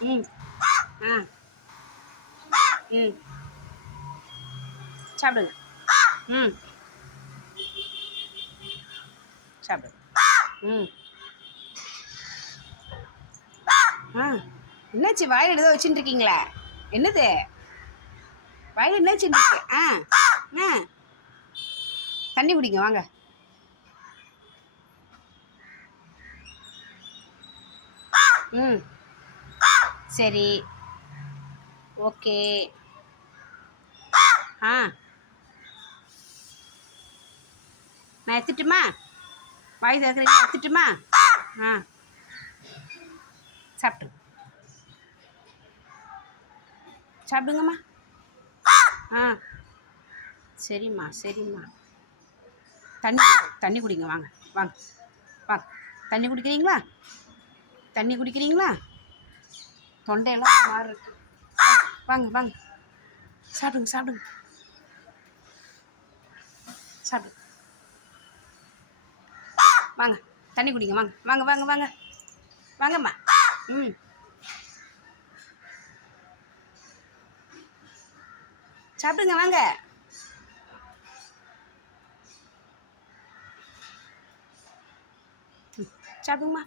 ம். ஆ. ம். சாப்பிடுங்க. ம். சாப்பிடுங்க. ம். ஆ. என்னாச்சு? வாயில் ஏதோ வச்சுட்டு இருக்கீங்களே என்னது? வாயில் என்ன வச்சுட்டு ஆ. ஆ. தண்ணி குடிங்க வாங்க. ம். சரி. ஓகே. ஆ. நான் எடுத்துட்டுமா? வாய் திறக்கிறீங்க எடுத்துட்டுமா? ஆ. சாப்பிட்டு சாப்பிடுங்கம்மா. ஆ. சரிம்மா சரிம்மா. தண்ணி குடி- தண்ணி குடிங்க வாங்க வாங்க வாங்க. தண்ணி குடிக்கிறீங்களா? தண்ணி குடிக்கிறீங்களா? தொண்டையெல்லாம் ஒரு மாதிரி இருக்கு. வாங்க வாங்க. சாப்பிடுங்க சாப்பிடுங்க. சாப்பிடுங்க வாங்க தண்ணி குடிங்க வாங்க. வாங்க வாங்க வாங்க. வாங்கம்மா. ம். சாப்பிடுங்க வாங்க. ம், சாப்பிடுங்கம்மா.